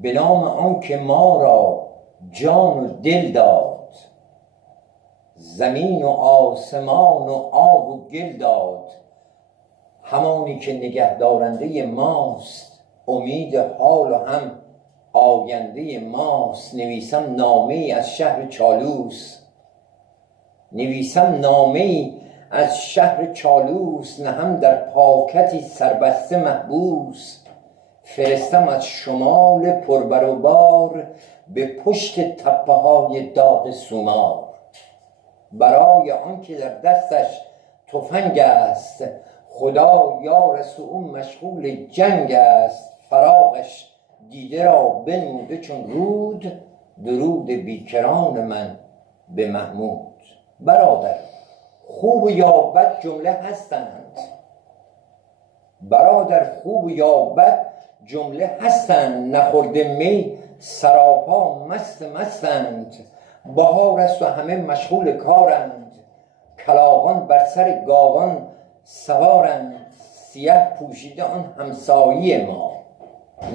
به نام آن که ما را جان و دل داد، زمین و آسمان و آب و گل داد. همانی که نگهدارنده ماست، امید حال و هم آینده ماست. نویسم نامه ای از شهر چالوس، نویسم نامه ای از شهر چالوس، نهم در پاکتی سربسته محبوس. فرستم از شمال پربر و بار، به پشت تپه های داغ سومار. برای آن که در دستش تفنگ است، خدا یارست و او مشغول جنگ است. فراقش دیده را بنموده چون رود، درود بیکران من به محمود. برادر خوب یا بد جمله هستند، برادر خوب یا بد جمله هستند. نخورده می سراپا مستند. بهار است و همه مشغول کارند، کلاغان بر سر گاوان سوارند. سیه پوشیده آن همسایه ما،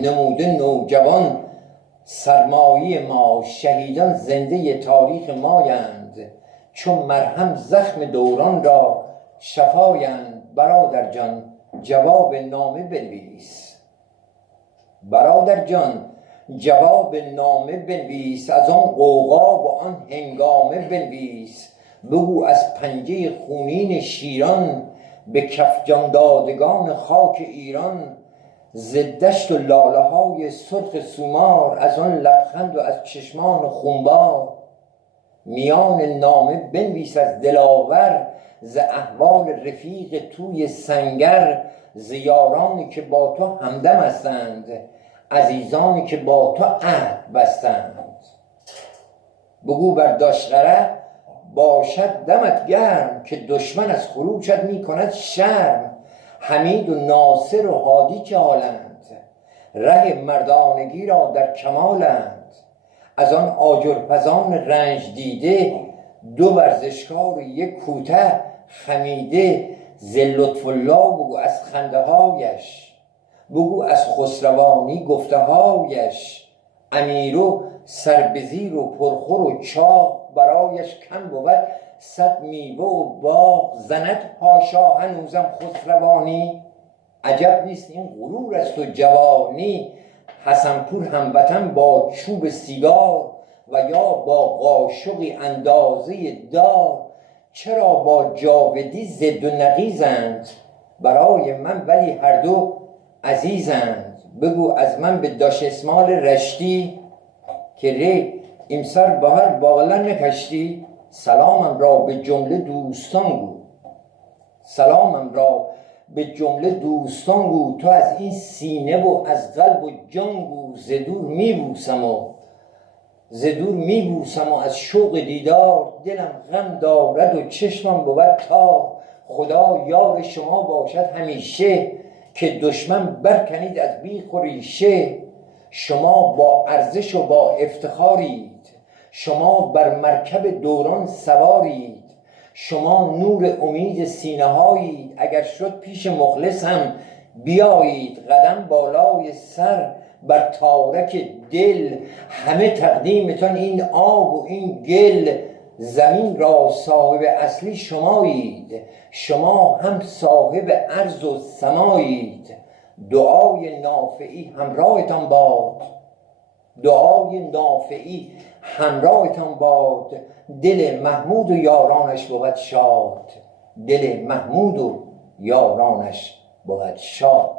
نموده نوجوان سرمایه ما. شهیدان زنده تاریخ مایند، چون مرهم زخم دوران را شفایند. برادر جان جواب نامه بنویس، برادر جان جواب نامه بنویس. از آن غوغا و آن هنگامه بنویس. بگو از پنجه خونین شیران، به کف جان دادگان خاک ایران. ز دشت و لاله های سرخ سومار، از آن لبخند و از چشمان خونبار. میان نامه بنویس از دلاور، ز احوال رفیق توی سنگر. ز یارانی که با تو همدم هستند، عزیزانی که با تو عهد بستند. بگو بر داشقره باشد دمت گرم، که دشمن از خروشت می کند شرم. حمید و ناصر و هادی چه حالند، ره مردانگی را در کمالند. از آن آجرپزان رنج دیده، دو ورزشکار و یک کوته خمیده. ز لطف الله بگو از خنده هایش، بگو از خسروانی گفته هایش. امیرو سر به زیر و پرخور و چاق، برایش کم بود صد میوه و باغ. زند حاشا هنوزم خسروانی، عجب نیست این غرور است و جوانی. حسنپور هموطن با چوب سیگار، و یا با قاشقی اندازه دار. چرا با جاودی ضد و نقیزند، برای من ولی هر دو عزیزند. بگو از من به داش اسمال رشتی، که ری امسر بهر باغلا نکشتی. سلامم را به جمله دوستان گو، سلامم را به جمله دوستان گو. تو از این سینه و از قلب و جان گو. ز دور میبوسم و از شوق دیدار. دلم غم دارد و چشمم بود تار. خدا یار شما باشد همیشه، که دشمن برکنید از بیخ و ریشه. شما با ارزش و با افتخارید، شما بر مرکب دوران سوارید. شما نور امید سینه هایید، اگر شد پیش مخلص هم بیایید. قدم بالای سر بر تارک دل، همه تقدیمتان این آب و این گل. زمین را صاحب اصلی شمایید، شما هم صاحب ارض و سمایید. دعای نافعی همراهتان باد، دعای نافعی همراهتان باد. دل محمود و یارانش بود شاد، دل محمود و یارانش بود شاد.